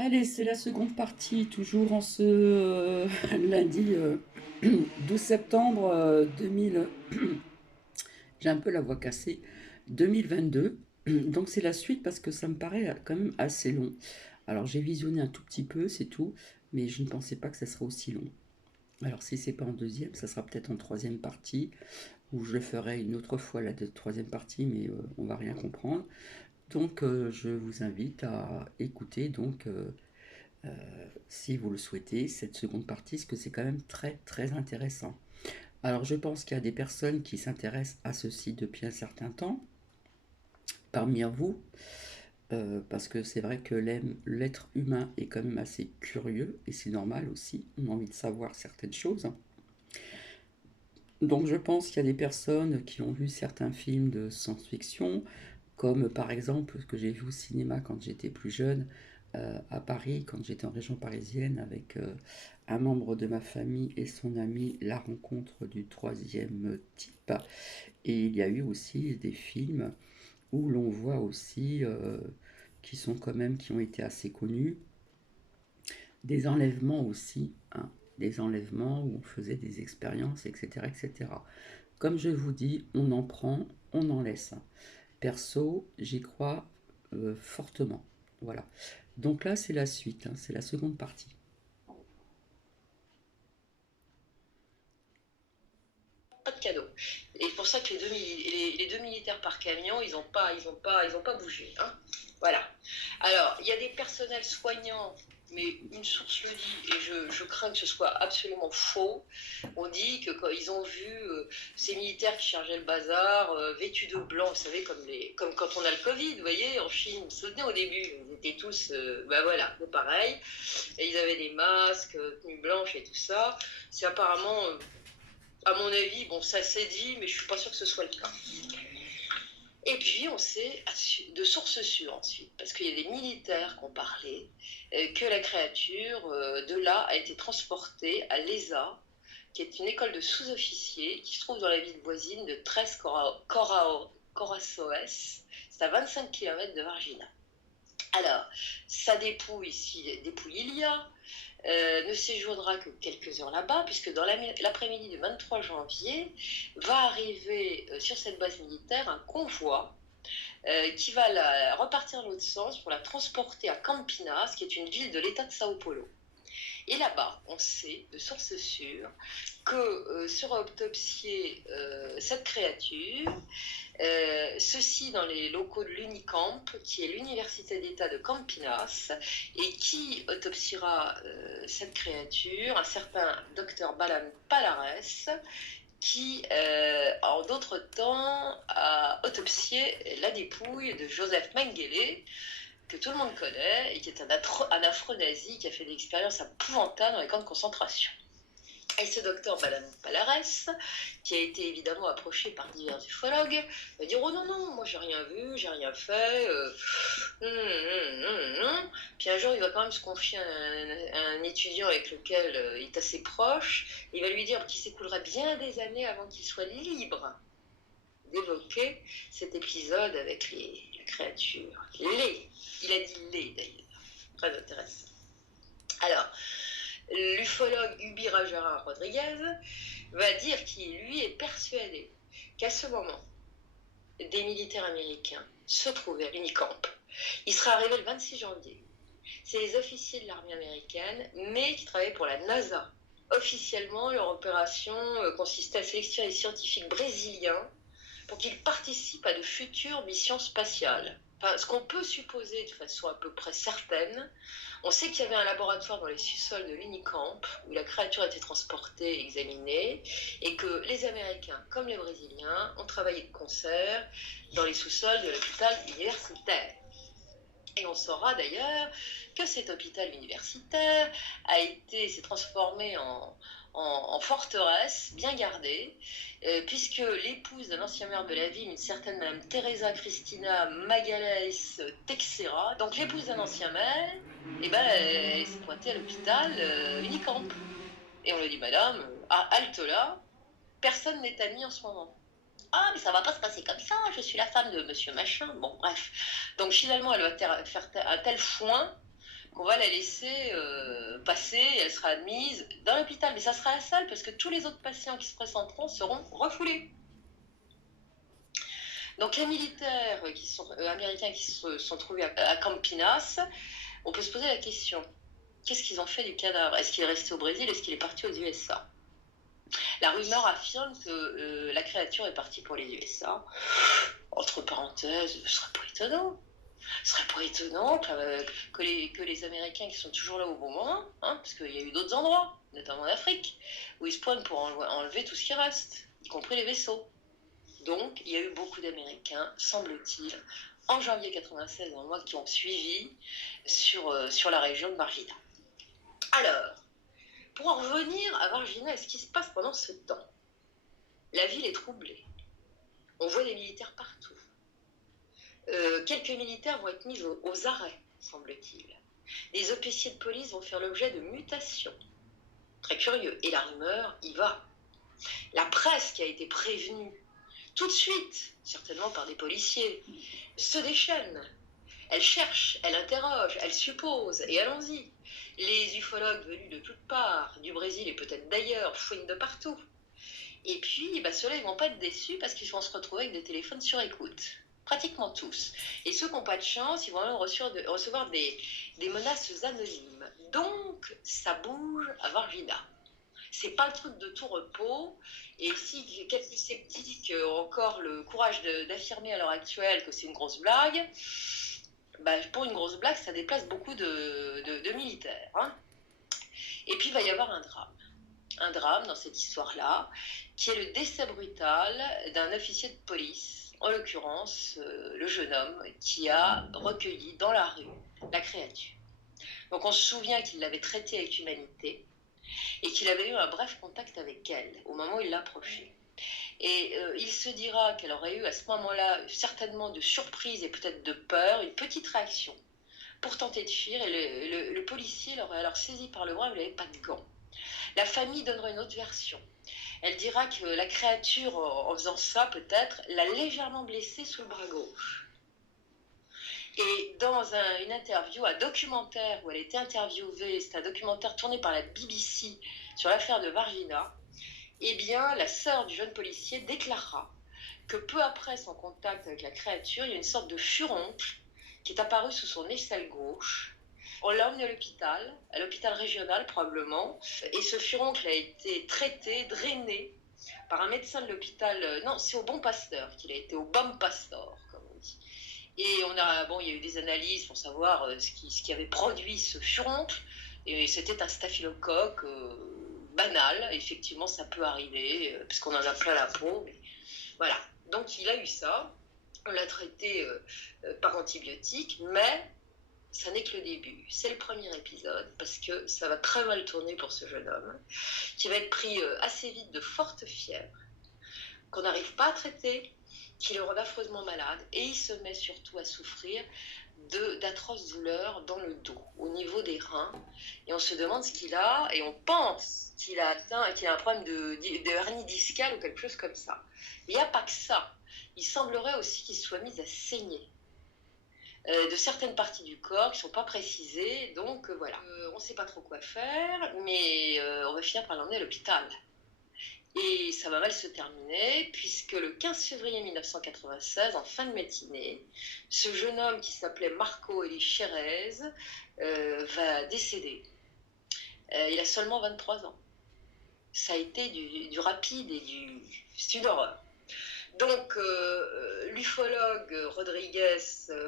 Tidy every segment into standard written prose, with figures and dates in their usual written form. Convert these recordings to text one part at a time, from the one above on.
Allez, c'est la seconde partie, toujours en ce lundi 12 septembre 2000. J'ai un peu la voix cassée. 2022. Donc c'est la suite parce que ça me paraît quand même assez long. Alors j'ai visionné un tout petit peu, c'est tout, mais je ne pensais pas que ça serait aussi long. Alors si c'est pas en deuxième, ça sera peut-être en troisième partie, ou je le ferai une autre fois la troisième partie, mais on va rien comprendre. Donc je vous invite à écouter si vous le souhaitez, cette seconde partie, parce que c'est quand même très très intéressant. Alors je pense qu'il y a des personnes qui s'intéressent à ceci depuis un certain temps, parmi vous, parce que c'est vrai que l'être humain est quand même assez curieux, et c'est normal aussi, on a envie de savoir certaines choses. Donc je pense qu'il y a des personnes qui ont vu certains films de science-fiction, comme par exemple ce que j'ai vu au cinéma quand j'étais plus jeune, à Paris, quand j'étais en région parisienne, avec un membre de ma famille et son ami, La rencontre du troisième type. Et il y a eu aussi des films où l'on voit aussi, qui sont quand même, qui ont été assez connus, des enlèvements aussi, hein, des enlèvements où on faisait des expériences, etc., etc. Comme je vous dis, on en prend, on en laisse. Perso, j'y crois fortement. Voilà. Donc là, c'est la suite, hein, c'est la seconde partie. Pas de cadeau. Et c'est pour ça que les deux militaires par camion, ils ont pas bougé. Hein. Voilà. Alors, il y a des personnels soignants, mais une source le dit, et je crains que ce soit absolument faux. On dit que quand ils ont vu ces militaires qui chargeaient le bazar, vêtus de blanc, vous savez, comme quand on a le Covid, vous voyez, en Chine, vous vous souvenez au début, ils étaient tous, ben voilà, pareil, et ils avaient des masques, tenues blanches et tout ça. C'est apparemment à mon avis, bon, ça s'est dit, mais je suis pas sûre que ce soit le cas. Et puis, on sait de sources sûres ensuite, parce qu'il y a des militaires qui ont parlé, que la créature de là a été transportée à l'ESA, qui est une école de sous-officiers qui se trouve dans la ville voisine de Tres Corazoes. C'est à 25 km de Varginha. Alors, sa dépouille, si dépouille il y a, ne séjournera que quelques heures là-bas, puisque dans l'après-midi du 23 janvier va arriver sur cette base militaire un convoi qui va la repartir dans l'autre sens pour la transporter à Campinas, qui est une ville de l'État de Sao Paulo. Et là-bas, on sait de sources sûres que sera autopsiée cette créature, ceci dans les locaux de l'Unicamp, qui est l'université d'État de Campinas, et qui autopsiera cette créature, un certain docteur Balan Palares, qui, en d'autres temps, a autopsié la dépouille de Joseph Mengele, que tout le monde connaît, et qui est un afro-nazi qui a fait des expériences épouvantables dans les camps de concentration. Et ce docteur Palares, qui a été évidemment approché par divers ufologues, va dire oh non, non, moi j'ai rien vu, j'ai rien fait. Puis un jour, il va quand même se confier à un étudiant avec lequel il est assez proche. Et il va lui dire qu'il s'écoulerait bien des années avant qu'il soit libre d'évoquer cet épisode avec la créature. Il a dit les d'ailleurs. Très intéressant. Alors, l'ufologue Ubira Gérard Rodriguez va dire qu'il lui est persuadé qu'à ce moment, des militaires américains se trouvaient à l'Unicamp. Il sera arrivé le 26 janvier. C'est les officiers de l'armée américaine, mais qui travaillaient pour la NASA. Officiellement, leur opération consistait à sélectionner des scientifiques brésiliens pour qu'ils participent à de futures missions spatiales. Enfin, ce qu'on peut supposer de façon à peu près certaine, on sait qu'il y avait un laboratoire dans les sous-sols de l'Unicamp où la créature était transportée, examinée, et que les Américains comme les Brésiliens ont travaillé de concert dans les sous-sols de l'hôpital universitaire. Et on saura d'ailleurs que cet hôpital universitaire s'est transformé en forteresse bien gardée, puisque l'épouse d'un ancien maire de la ville, une certaine Madame Teresa Cristina Magalhães Teixeira, donc l'épouse d'un ancien maire, eh ben, elle s'est pointée à l'hôpital Unicamp. Et on lui dit, Madame, halte là, personne n'est admis en ce moment. Ah, mais ça va pas se passer comme ça, je suis la femme de monsieur machin. Bon, bref. Donc finalement, elle va faire un tel foin qu'on va la laisser passer et elle sera admise dans l'hôpital. Mais ça sera la seule parce que tous les autres patients qui se présenteront seront refoulés. Donc les militaires américains qui se sont trouvés à Campinas, on peut se poser la question, qu'est-ce qu'ils ont fait du cadavre? Est-ce qu'il est resté au Brésil? Est-ce qu'il est parti aux USA? La rumeur affirme que la créature est partie pour les USA. Entre parenthèses, ce serait pas étonnant. Ce serait pas étonnant que les Américains qui sont toujours là au bon moment, hein, parce qu'il y a eu d'autres endroits, notamment en Afrique, où ils se pointent pour enlever tout ce qui reste, y compris les vaisseaux. Donc, il y a eu beaucoup d'Américains, semble-t-il, en janvier 96, dans les mois qui ont suivi, sur la région de Varginha. Alors, pour en revenir à Varginha et ce qui se passe pendant ce temps, la ville est troublée. On voit des militaires partout. Quelques militaires vont être mis aux arrêts, semble-t-il. Les officiers de police vont faire l'objet de mutations. Très curieux. Et la rumeur y va. La presse qui a été prévenue tout de suite, certainement par des policiers, se déchaîne. Elle cherche, elle interroge, elle suppose, et allons-y. Les ufologues venus de toutes parts, du Brésil et peut-être d'ailleurs, fouinent de partout. Et puis, ceux-là, ils ne vont pas être déçus parce qu'ils vont se retrouver avec des téléphones sur écoute. Pratiquement tous. Et ceux qui n'ont pas de chance, ils vont même recevoir des menaces anonymes. Donc, ça bouge à Varginha. C'est pas le truc de tout repos. Et si quelques sceptiques ont encore le courage d'affirmer à l'heure actuelle que c'est une grosse blague, pour une grosse blague, ça déplace beaucoup de militaires. Hein. Et puis, il va y avoir un drame. Un drame dans cette histoire-là, qui est le décès brutal d'un officier de police, en l'occurrence le jeune homme qui a recueilli dans la rue la créature. Donc on se souvient qu'il l'avait traitée avec humanité et qu'il avait eu un bref contact avec elle au moment où il l'approchait. Et il se dira qu'elle aurait eu à ce moment-là certainement de surprise et peut-être de peur, une petite réaction pour tenter de fuir, et le policier l'aurait alors saisi par le bras, il n'avait pas de gants. La famille donnera une autre version. Elle dira que la créature, en faisant ça peut-être, l'a légèrement blessée sous le bras gauche. Et dans une interview, un documentaire où elle était interviewée, c'est un documentaire tourné par la BBC sur l'affaire de Varginha, eh bien, la sœur du jeune policier déclarera que peu après son contact avec la créature, il y a une sorte de furoncle qui est apparu sous son aisselle gauche. On l'a emmené à l'hôpital régional probablement, et ce furoncle a été traité, drainé par un médecin de l'hôpital. Non, c'est au Bon Pasteur qu'il a été, au Bon Pasteur, comme on dit. Et il y a eu des analyses pour savoir ce qui avait produit ce furoncle, et c'était un staphylocoque banal. Effectivement, ça peut arriver, parce qu'on en a plein la peau. Mais voilà, donc il a eu ça. On l'a traité par antibiotiques, mais ça n'est que le début. C'est le premier épisode, parce que ça va très mal tourner pour ce jeune homme, qui va être pris assez vite de forte fièvre, qu'on n'arrive pas à traiter, qui le rend affreusement malade, et il se met surtout à souffrir d'atroces douleurs dans le dos, au niveau des reins, et on se demande ce qu'il a, et on pense qu'il a un problème de hernie discale ou quelque chose comme ça. Il n'y a pas que ça. Il semblerait aussi qu'il soit mis à saigner de certaines parties du corps qui ne sont pas précisées, donc voilà. On ne sait pas trop quoi faire, mais on va finir par l'emmener à l'hôpital. Et ça va mal se terminer, puisque le 15 février 1996, en fin de matinée, ce jeune homme qui s'appelait Marco Eli Cherez va décéder. Il a seulement 23 ans. Ça a été du rapide et c'est une horreur. Donc, l'ufologue Rodriguez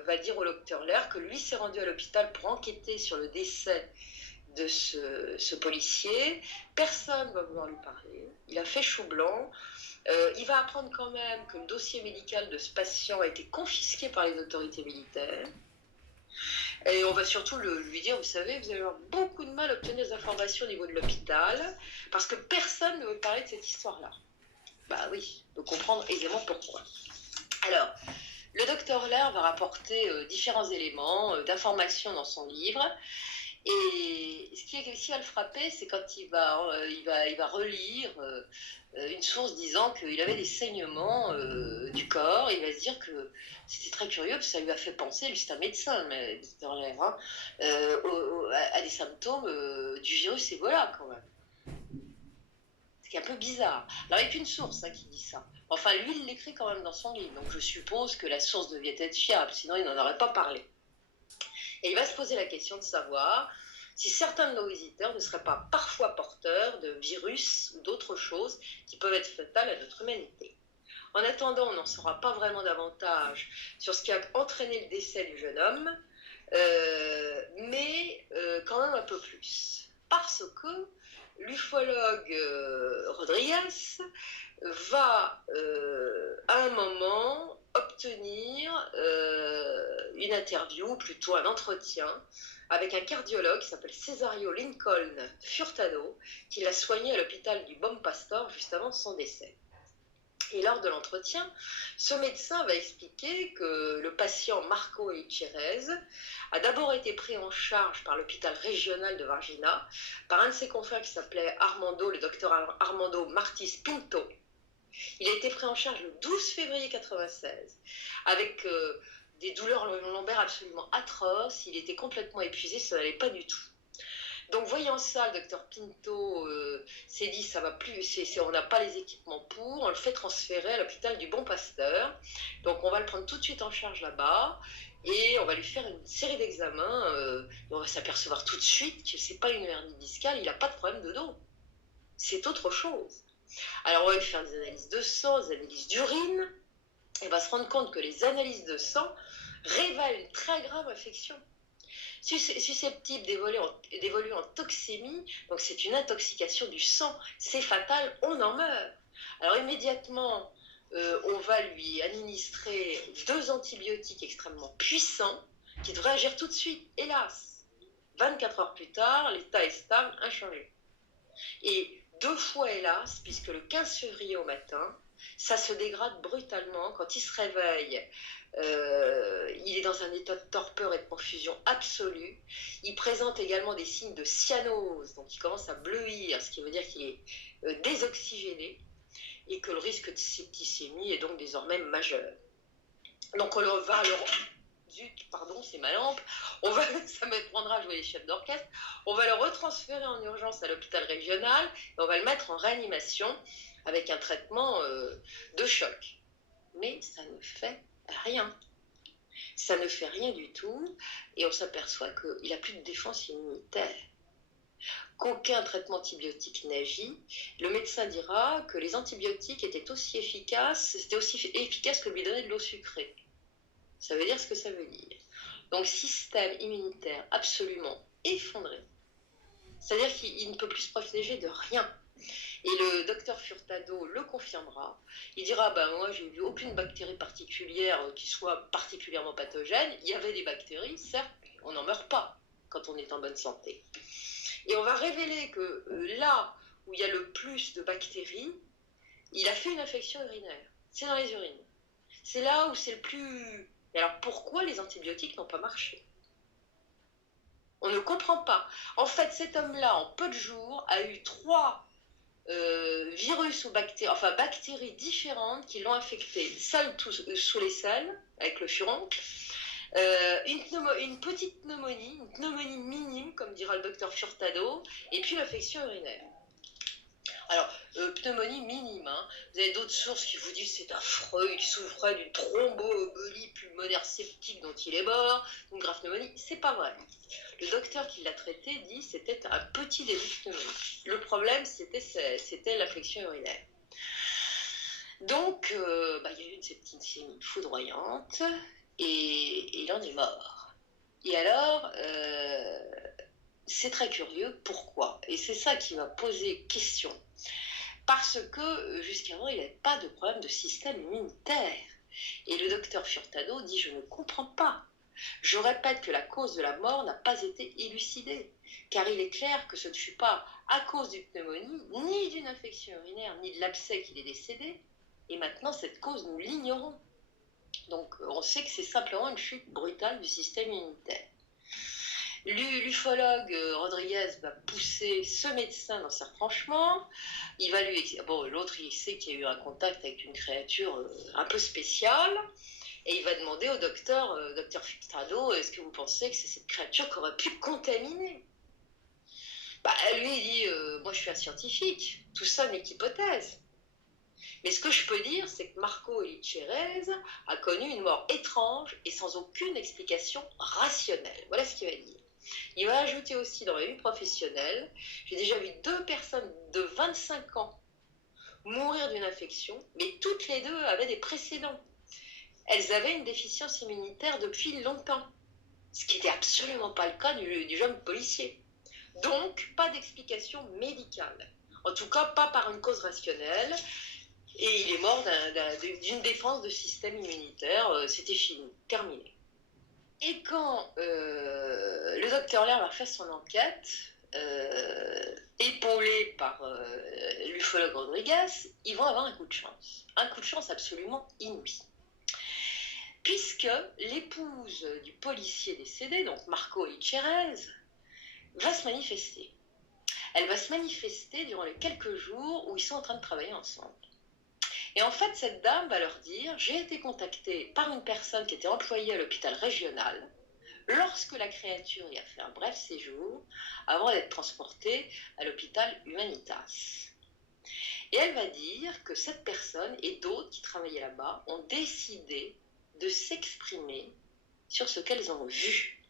va dire au docteur Lair que lui s'est rendu à l'hôpital pour enquêter sur le décès de ce policier. Personne ne va vouloir lui parler. Il a fait chou blanc. Il va apprendre quand même que le dossier médical de ce patient a été confisqué par les autorités militaires. Et on va surtout lui dire, vous savez, vous allez avoir beaucoup de mal à obtenir des informations au niveau de l'hôpital, parce que personne ne veut parler de cette histoire-là. Bah oui, on peut comprendre aisément pourquoi. Alors, le docteur Lair va rapporter différents éléments d'informations dans son livre, Et ce qui va le frapper, c'est quand il va relire une source disant qu'il avait des saignements du corps. Il va se dire que c'était très curieux, parce que ça lui a fait penser, lui c'est un médecin, mais dans l'air, hein, à des symptômes du virus Ebola quand même. Ce qui est un peu bizarre. Alors il n'y a qu'une source qui dit ça. Enfin, lui, il l'écrit quand même dans son livre, donc je suppose que la source devait être fiable, sinon il n'en aurait pas parlé. Et il va se poser la question de savoir si certains de nos visiteurs ne seraient pas parfois porteurs de virus ou d'autres choses qui peuvent être fatales à notre humanité. En attendant, on n'en saura pas vraiment davantage sur ce qui a entraîné le décès du jeune homme, mais quand même un peu plus. Parce que l'ufologue Rodriguez va à un moment obtenir une interview, plutôt un entretien, avec un cardiologue qui s'appelle Cesario Lincoln Furtado, qui l'a soigné à l'hôpital du Bom Pastor juste avant son décès. Et lors de l'entretien, ce médecin va expliquer que le patient Marco Eicherez a d'abord été pris en charge par l'hôpital régional de Varginha, par un de ses confrères qui s'appelait Armando, le docteur Armando Martis Pinto. Il a été pris en charge le 12 février 1996, avec des douleurs lombaires absolument atroces. Il était complètement épuisé, ça n'allait pas du tout. Donc voyant ça, le docteur Pinto s'est dit ça va plus, on n'a pas les équipements pour, on le fait transférer à l'hôpital du Bon Pasteur. Donc on va le prendre tout de suite en charge là-bas et on va lui faire une série d'examens. On va s'apercevoir tout de suite que c'est pas une hernie discale, il n'a pas de problème de dos. C'est autre chose. Alors on va lui faire des analyses de sang, des analyses d'urine, et on va se rendre compte que les analyses de sang révèlent une très grave infection susceptible d'évoluer en toxémie, donc c'est une intoxication du sang, c'est fatal, on en meurt. Alors immédiatement, on va lui administrer 2 antibiotiques extrêmement puissants qui devraient agir tout de suite, hélas. 24 heures plus tard, l'état est stable, inchangé. Et 2 fois hélas, puisque le 15 février au matin, ça se dégrade brutalement. Quand il se réveille, il est dans un état de torpeur et de confusion absolue. Il présente également des signes de cyanose, donc il commence à bleuir, ce qui veut dire qu'il est désoxygéné et que le risque de septicémie est donc désormais majeur. Donc on va le... Zut, pardon, c'est ma lampe. Ça me prendra à jouer les chefs d'orchestre. On va le retransférer en urgence à l'hôpital régional et on va le mettre en réanimation avec un traitement de choc. Mais ça ne fait rien. Ça ne fait rien du tout et on s'aperçoit qu'il n'a plus de défense immunitaire. Qu'aucun traitement antibiotique n'agit. Le médecin dira que les antibiotiques étaient aussi efficaces que lui donner de l'eau sucrée. Ça veut dire ce que ça veut dire. Donc, système immunitaire absolument effondré. C'est-à-dire qu'il ne peut plus se protéger de rien. Et le docteur Furtado le confirmera. Il dira, moi, j'ai vu aucune bactérie particulière qui soit particulièrement pathogène. Il y avait des bactéries, certes, on n'en meurt pas quand on est en bonne santé. Et on va révéler que là où il y a le plus de bactéries, il a fait une infection urinaire. C'est dans les urines. C'est là où c'est le plus... Et alors pourquoi les antibiotiques n'ont pas marché? On ne comprend pas. En fait, cet homme-là, en peu de jours, a eu 3 virus ou bactéries différentes qui l'ont affecté. Salle sous les selles, avec le furoncle, une petite pneumonie, une pneumonie minime, comme dira le docteur Furtado, et puis l'infection urinaire. Alors, pneumonie minime, vous avez d'autres sources qui vous disent c'est affreux, il souffrait d'une thromboembolie pulmonaire septique dont il est mort, une grave pneumonie, c'est pas vrai. Le docteur qui l'a traité dit c'était un petit début de pneumonie. Le problème c'était l'infection urinaire. Donc, il y a eu une septicémie foudroyante et il en est mort. Et alors, c'est très curieux, pourquoi? Et c'est ça qui m'a posé question. Parce que jusqu'alors, il n'avait pas de problème de système immunitaire. Et le docteur Furtado dit, je ne comprends pas. Je répète que la cause de la mort n'a pas été élucidée, car il est clair que ce ne fut pas à cause d'une pneumonie, ni d'une infection urinaire, ni de l'abcès qu'il est décédé. Et maintenant, cette cause, nous l'ignorons. Donc, on sait que c'est simplement une chute brutale du système immunitaire. L'ufologue Rodriguez va pousser ce médecin dans ses retranchements. Il va lui... Bon, l'autre, il sait qu'il y a eu un contact avec une créature un peu spéciale. Et il va demander au docteur Filtrado, est-ce que vous pensez que c'est cette créature qui aurait pu contaminer? Bah, lui, il dit, moi je suis un scientifique, tout ça n'est qu'hypothèse. Mais ce que je peux dire, c'est que Marco Elitcherez a connu une mort étrange et sans aucune explication rationnelle. Voilà ce qu'il va dire. Il va ajouter aussi dans ma vie professionnelle, j'ai déjà vu 2 personnes de 25 ans mourir d'une infection, mais toutes les 2 avaient des précédents. Elles avaient une déficience immunitaire depuis longtemps, ce qui n'était absolument pas le cas du jeune policier. Donc, pas d'explication médicale. En tout cas, pas par une cause rationnelle. Et il est mort d'une défense de système immunitaire. C'était fini, terminé. Et quand le docteur Lerre va faire son enquête, épaulé par l'ufologue Rodriguez, ils vont avoir un coup de chance. Un coup de chance absolument inouï. Puisque l'épouse du policier décédé, donc Marco Elitcherez, va se manifester. Elle va se manifester durant les quelques jours où ils sont en train de travailler ensemble. Et en fait, cette dame va leur dire, j'ai été contactée par une personne qui était employée à l'hôpital régional lorsque la créature y a fait un bref séjour avant d'être transportée à l'hôpital Humanitas. Et elle va dire que cette personne et d'autres qui travaillaient là-bas ont décidé de s'exprimer sur ce qu'elles ont vu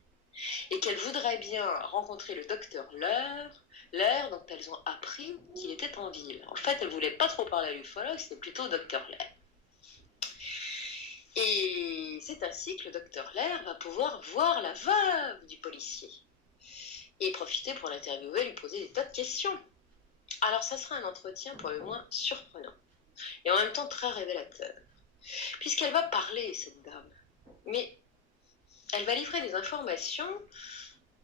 et qu'elles voudraient bien rencontrer le docteur Lerre dont elles ont appris qu'il était en ville. En fait, elles ne voulaient pas trop parler à l'ufologue, c'était plutôt au docteur Lerre. Et c'est ainsi que le docteur Lerre va pouvoir voir la veuve du policier et profiter pour l'interviewer, lui poser des tas de questions. Alors ça sera un entretien pour le moins surprenant et en même temps très révélateur, puisqu'elle va parler, cette dame, mais elle va livrer des informations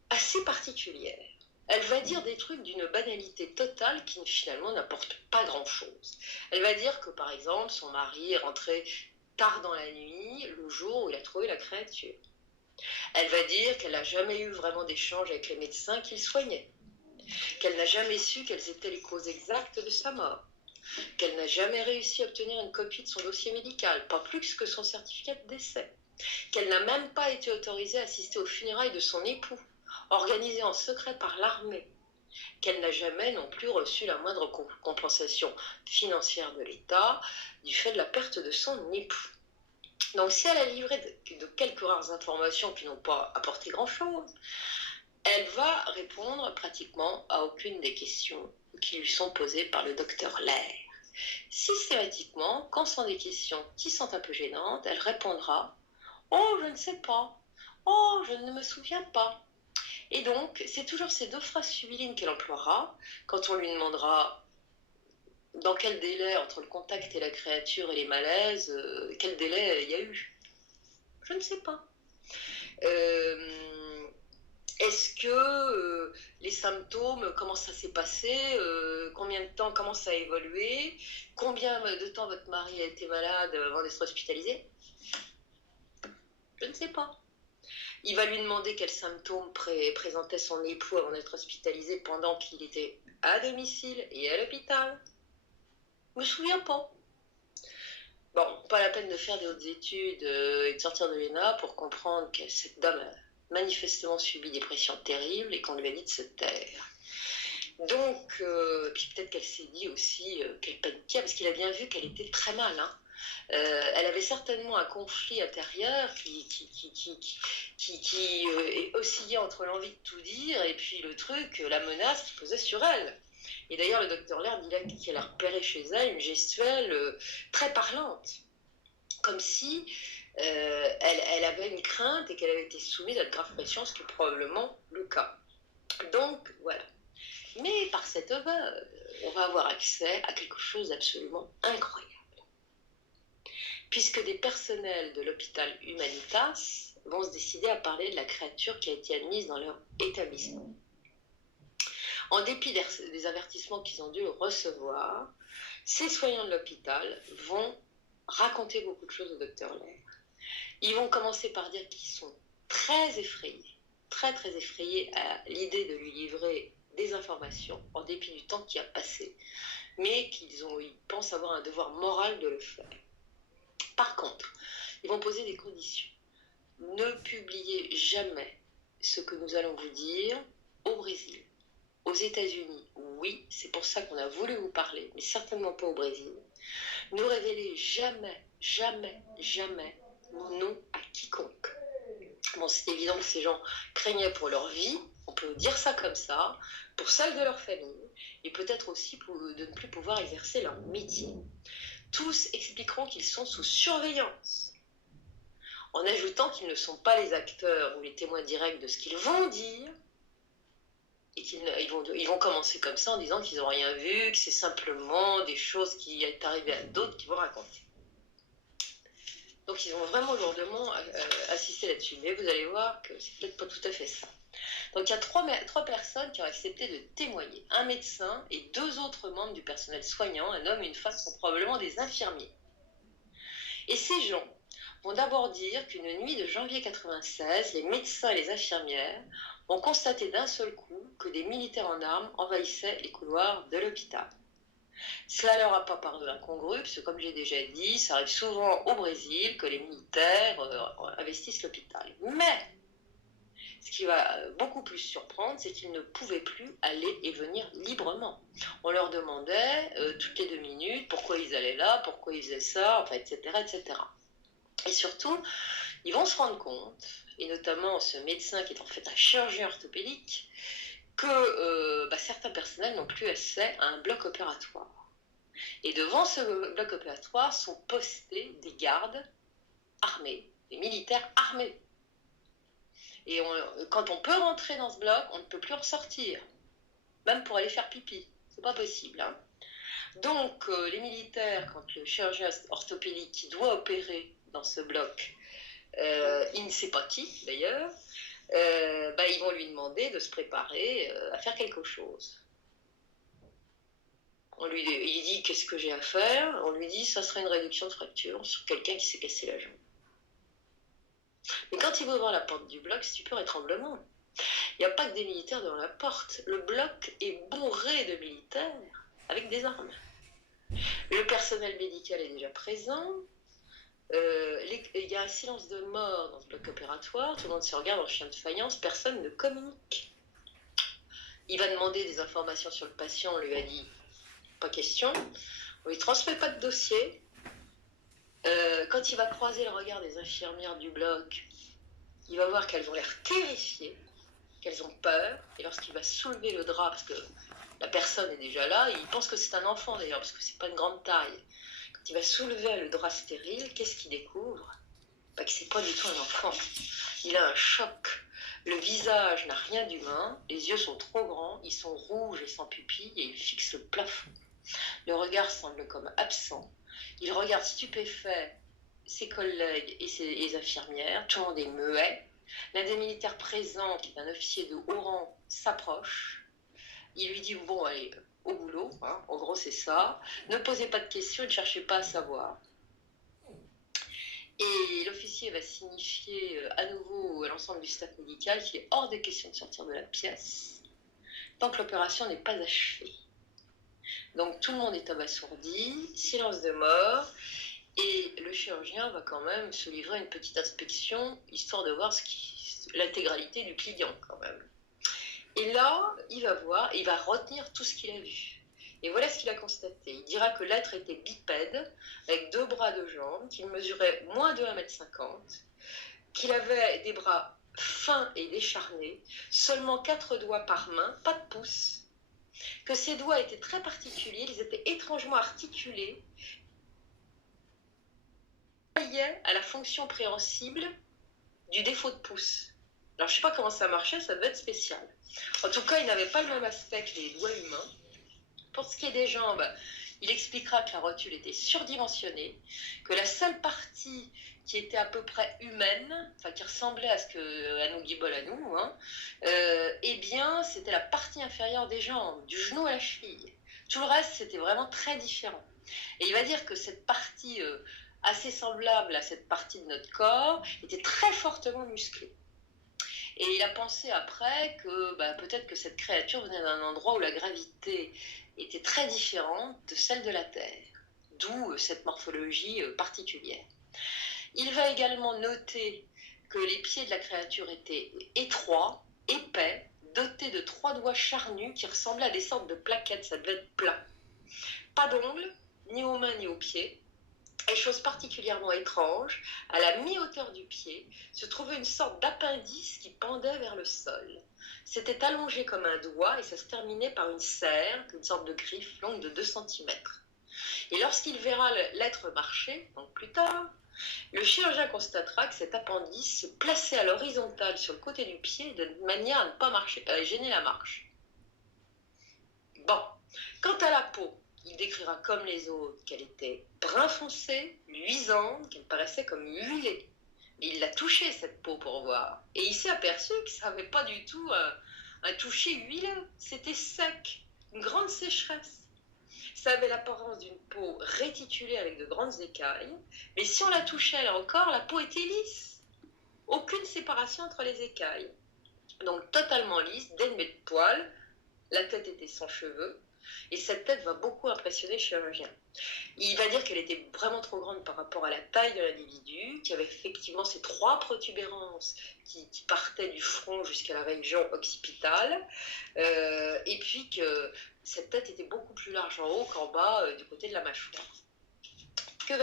assez particulière. Elle va dire des trucs d'une banalité totale qui finalement n'apportent pas grand-chose. Elle va dire que par exemple son mari est rentré tard dans la nuit, le jour où il a trouvé la créature. Elle va dire qu'elle n'a jamais eu vraiment d'échange avec les médecins qui le soignaient, qu'elle n'a jamais su quelles étaient les causes exactes de sa mort, qu'elle n'a jamais réussi à obtenir une copie de son dossier médical, pas plus que son certificat de décès, qu'elle n'a même pas été autorisée à assister aux funérailles de son époux, organisée en secret par l'armée, qu'elle n'a jamais non plus reçu la moindre compensation financière de l'État du fait de la perte de son époux. Donc si elle a livré de quelques rares informations qui n'ont pas apporté grand-chose, elle va répondre pratiquement à aucune des questions qui lui sont posées par le docteur Lerre. Systématiquement, quand sont des questions qui sont un peu gênantes, elle répondra « Oh, je ne sais pas. Oh, je ne me souviens pas. » Et donc, c'est toujours ces 2 phrases sibyllines qu'elle emploiera quand on lui demandera dans quel délai entre le contact et la créature et les malaises, quel délai il y a eu. Je ne sais pas. Est-ce que les symptômes, comment ça s'est passé, combien de temps, comment ça a évolué, combien de temps votre mari a été malade avant d'être hospitalisé? Je ne sais pas. Il va lui demander quels symptômes présentait son époux avant d'être hospitalisé pendant qu'il était à domicile et à l'hôpital. Je me souviens pas. Bon, pas la peine de faire des hautes études et de sortir de l'ENA pour comprendre que cette dame a manifestement subi des pressions terribles et qu'on lui a dit de se taire. Donc, puis peut-être qu'elle s'est dit aussi qu'elle paniquait, parce qu'il a bien vu qu'elle était très mal, hein. Elle avait certainement un conflit intérieur qui oscillait entre l'envie de tout dire et puis le truc, la menace qui pesait sur elle. Et d'ailleurs, le docteur Laird dit qu'elle a repéré chez elle une gestuelle très parlante, comme si elle avait une crainte et qu'elle avait été soumise à de graves pressions, ce qui est probablement le cas. Donc, voilà. Mais par cette œuvre, on va avoir accès à quelque chose d'absolument incroyable. Puisque des personnels de l'hôpital Humanitas vont se décider à parler de la créature qui a été admise dans leur établissement. En dépit des avertissements qu'ils ont dû recevoir, ces soignants de l'hôpital vont raconter beaucoup de choses au docteur Lerre. Ils vont commencer par dire qu'ils sont très effrayés très très effrayés à l'idée de lui livrer des informations, en dépit du temps qui a passé, mais ils pensent avoir un devoir moral de le faire. Par contre, ils vont poser des conditions. Ne publiez jamais ce que nous allons vous dire au Brésil. Aux États-Unis, oui, c'est pour ça qu'on a voulu vous parler, mais certainement pas au Brésil. Ne révélez jamais, jamais, jamais mon nom à quiconque. Bon, c'est évident que ces gens craignaient pour leur vie, on peut dire ça comme ça, pour celle de leur famille, et peut-être aussi de ne plus pouvoir exercer leur métier. Tous expliqueront qu'ils sont sous surveillance, en ajoutant qu'ils ne sont pas les acteurs ou les témoins directs de ce qu'ils vont dire, et qu'ils vont commencer comme ça en disant qu'ils n'ont rien vu, que c'est simplement des choses qui sont arrivées à d'autres qui vont raconter. Donc ils ont vraiment lourdement assisté là-dessus, mais vous allez voir que c'est peut-être pas tout à fait ça. Donc il y a trois personnes qui ont accepté de témoigner. Un médecin et 2 autres membres du personnel soignant, un homme et une femme, sont probablement des infirmiers. Et ces gens vont d'abord dire qu'une nuit de janvier 96, les médecins et les infirmières ont constaté d'un seul coup que des militaires en armes envahissaient les couloirs de l'hôpital. Cela leur a pas paru incongru, parce que comme j'ai déjà dit, ça arrive souvent au Brésil que les militaires investissent l'hôpital. Mais ce qui va beaucoup plus surprendre, c'est qu'ils ne pouvaient plus aller et venir librement. On leur demandait toutes les 2 minutes pourquoi ils allaient là, pourquoi ils faisaient ça, enfin, etc., etc. Et surtout, ils vont se rendre compte, et notamment ce médecin qui est en fait un chirurgien orthopédique, que certains personnels n'ont plus accès à un bloc opératoire. Et devant ce bloc opératoire sont postés des gardes armés, des militaires armés. Et quand on peut rentrer dans ce bloc, on ne peut plus en ressortir, même pour aller faire pipi. C'est pas possible. Hein. Donc, les militaires, quand le chirurgien orthopédique qui doit opérer dans ce bloc, il ne sait pas qui d'ailleurs, ils vont lui demander de se préparer à faire quelque chose. Il dit qu'est-ce que j'ai à faire, on lui dit ça serait une réduction de fracture sur quelqu'un qui s'est cassé la jambe. Mais quand il va ouvrir la porte du bloc, c'est stupeur et tremblement. Il n'y a pas que des militaires devant la porte. Le bloc est bourré de militaires avec des armes. Le personnel médical est déjà présent. Il y a un silence de mort dans ce bloc opératoire. Tout le monde se regarde en chien de faïence. Personne ne communique. Il va demander des informations sur le patient. On lui a dit pas question. On lui transmet pas de dossier. Quand il va croiser le regard des infirmières du bloc, il va voir qu'elles ont l'air terrifiées, qu'elles ont peur, et lorsqu'il va soulever le drap, parce que la personne est déjà là, il pense que c'est un enfant d'ailleurs, parce que c'est pas une grande taille. Quand il va soulever le drap stérile, qu'est-ce qu'il découvre? Que c'est pas du tout un enfant. Il a un choc. Le visage n'a rien d'humain, les yeux sont trop grands, ils sont rouges et sans pupille, et il fixe le plafond. Le regard semble comme absent. Il regarde stupéfait ses collègues et les infirmières. Tout le monde est muet. L'un des militaires présents, qui est un officier de haut rang, s'approche. Il lui dit « Bon, allez, au boulot. Hein. En gros, c'est ça. Ne posez pas de questions et ne cherchez pas à savoir. » Et l'officier va signifier à nouveau à l'ensemble du staff médical qu'il est hors de question de sortir de la pièce tant que l'opération n'est pas achevée. Donc tout le monde est abasourdi, silence de mort, et le chirurgien va quand même se livrer à une petite inspection, histoire de voir l'intégralité du client quand même. Et là, il va retenir tout ce qu'il a vu. Et voilà ce qu'il a constaté. Il dira que l'être était bipède, avec 2 bras, 2 jambes, qu'il mesurait moins de 1,50 m, qu'il avait des bras fins et décharnés, seulement 4 doigts par main, pas de pouce, que ses doigts étaient très particuliers, ils étaient étrangement articulés, liés à la fonction préhensible du défaut de pouce. Alors je ne sais pas comment ça marchait, ça devait être spécial. En tout cas, il n'avait pas le même aspect que les doigts humains. Pour ce qui est des jambes, il expliquera que la rotule était surdimensionnée, que la seule partie qui était à peu près humaine, enfin qui ressemblait à nos guiboles à nous, hein, eh bien c'était la partie inférieure des jambes, du genou à la cheville. Tout le reste, c'était vraiment très différent. Et il va dire que cette partie assez semblable à cette partie de notre corps était très fortement musclée. Et il a pensé après que bah, peut-être que cette créature venait d'un endroit où la gravité était très différente de celle de la Terre, d'où cette morphologie particulière. Il va également noter que les pieds de la créature étaient étroits, épais, dotés de 3 doigts charnus qui ressemblaient à des sortes de plaquettes, ça devait être plat. Pas d'ongles, ni aux mains ni aux pieds. Et chose particulièrement étrange, à la mi-hauteur du pied se trouvait une sorte d'appendice qui pendait vers le sol. C'était allongé comme un doigt et ça se terminait par une serre, une sorte de griffe longue de 2 centimètres. Et lorsqu'il verra l'être marcher, donc plus tard, le chirurgien constatera que cet appendice se plaçait à l'horizontale sur le côté du pied de manière à ne pas gêner la marche. Bon, quant à la peau, il décrira comme les autres qu'elle était brun foncé, luisante, qu'elle paraissait comme huilée. Mais il l'a touchée, cette peau, pour voir. Et il s'est aperçu que ça n'avait pas du tout un toucher huileux. C'était sec, une grande sécheresse. Ça avait l'apparence d'une peau réticulée avec de grandes écailles. Mais si on la touchait, là encore, la peau était lisse. Aucune séparation entre les écailles. Donc totalement lisse, dénuée de poils. La tête était sans cheveux. Et cette tête va beaucoup impressionner le chirurgien. Il va dire qu'elle était vraiment trop grande par rapport à la taille de l'individu, qu'il y avait effectivement ces 3 protubérances qui partaient du front jusqu'à la région occipitale, et puis que cette tête était beaucoup plus large en haut qu'en bas du côté de la mâchoire. Que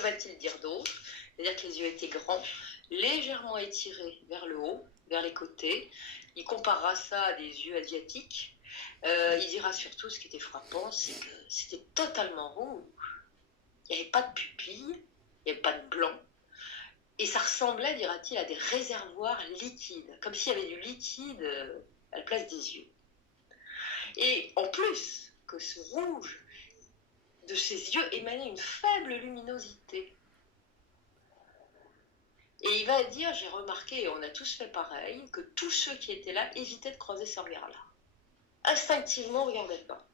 va-t-il dire d'autre? C'est-à-dire que les yeux étaient grands, légèrement étirés vers le haut, vers les côtés. Il comparera ça à des yeux asiatiques. Il dira surtout, ce qui était frappant, c'est que c'était totalement rouge. Il n'y avait pas de pupilles, il n'y avait pas de blanc. Et ça ressemblait, dira-t-il, à des réservoirs liquides, comme s'il y avait du liquide à la place des yeux. Et en plus que ce rouge de ses yeux émanait une faible luminosité. Et il va dire, j'ai remarqué, et on a tous fait pareil, que tous ceux qui étaient là évitaient de croiser ce regard-là. Instinctivement, on ne regardait pas.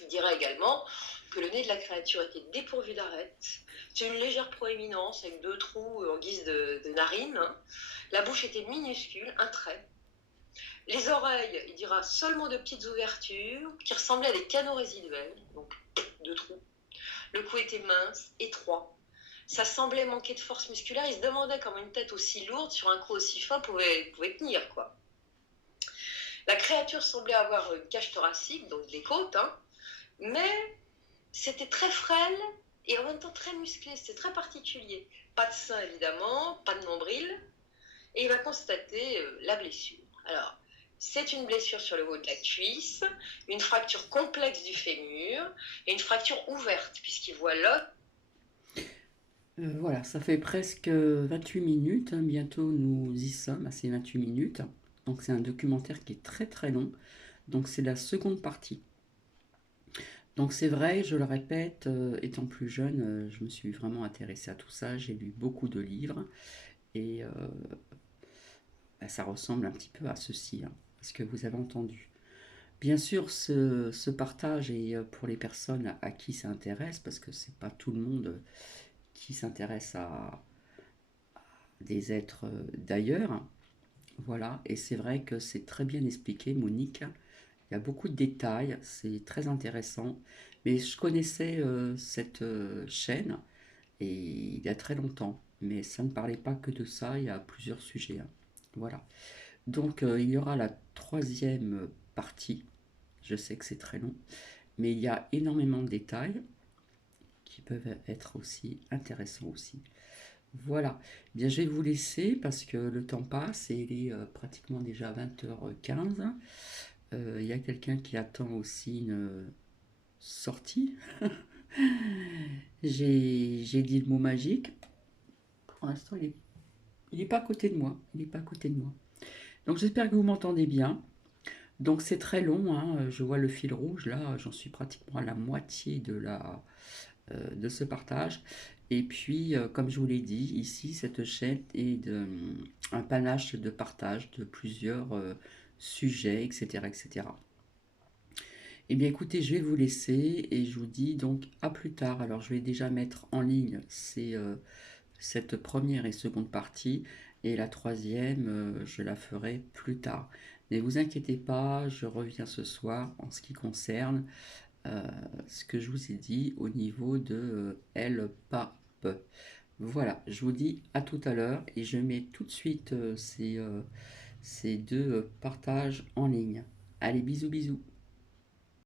Il dira également que le nez de la créature était dépourvu d'arêtes. C'est une légère proéminence avec 2 trous en guise de narines. La bouche était minuscule, un trait. Les oreilles, il dira seulement de petites ouvertures qui ressemblaient à des canaux résiduels, donc 2 trous. Le cou était mince, étroit. Ça semblait manquer de force musculaire. Il se demandait comment une tête aussi lourde sur un cou aussi fin pouvait tenir, quoi. La créature semblait avoir une cage thoracique, donc des côtes, mais c'était très frêle et en même temps très musclé, c'était très particulier. Pas de sein évidemment, pas de nombril, et il va constater la blessure. Alors, c'est une blessure sur le haut de la cuisse, une fracture complexe du fémur et une fracture ouverte, puisqu'il voit l'os. Voilà, ça fait presque 28 minutes, hein, bientôt nous y sommes à ces 28 minutes. Donc c'est un documentaire qui est très très long, donc c'est la seconde partie. Donc c'est vrai, je le répète, étant plus jeune, je me suis vraiment intéressée à tout ça, j'ai lu beaucoup de livres, et bah, ça ressemble un petit peu à ceci, hein, à ce que vous avez entendu. Bien sûr, ce partage est pour les personnes à qui ça intéresse, parce que c'est pas tout le monde qui s'intéresse à des êtres d'ailleurs. Voilà, et c'est vrai que c'est très bien expliqué, Monique. Il y a beaucoup de détails, c'est très intéressant. Mais je connaissais cette chaîne et il y a très longtemps. Mais ça ne parlait pas que de ça, il y a plusieurs sujets, hein. Voilà. Donc il y aura la troisième partie. Je sais que c'est très long, mais il y a énormément de détails qui peuvent être aussi intéressants aussi. Voilà. Bien, je vais vous laisser parce que le temps passe et il est pratiquement déjà 20h15. Il y a quelqu'un qui attend aussi une sortie. J'ai dit le mot magique. Pour l'instant, il est pas à côté de moi. Il n'est pas à côté de moi. Donc j'espère que vous m'entendez bien. Donc c'est très long, hein. Je vois le fil rouge là, j'en suis pratiquement à la moitié de ce partage. Et puis, comme je vous l'ai dit, ici, cette chaîne est un panache de partage de plusieurs sujets, etc., etc. Eh bien, écoutez, je vais vous laisser et je vous dis donc à plus tard. Alors, je vais déjà mettre en ligne cette première et seconde partie et la troisième, je la ferai plus tard. Ne vous inquiétez pas, je reviens ce soir en ce qui concerne euh, ce que je vous ai dit au niveau de L pape. Voilà, je vous dis à tout à l'heure et je mets tout de suite ces deux partages en ligne. Allez, bisous bisous.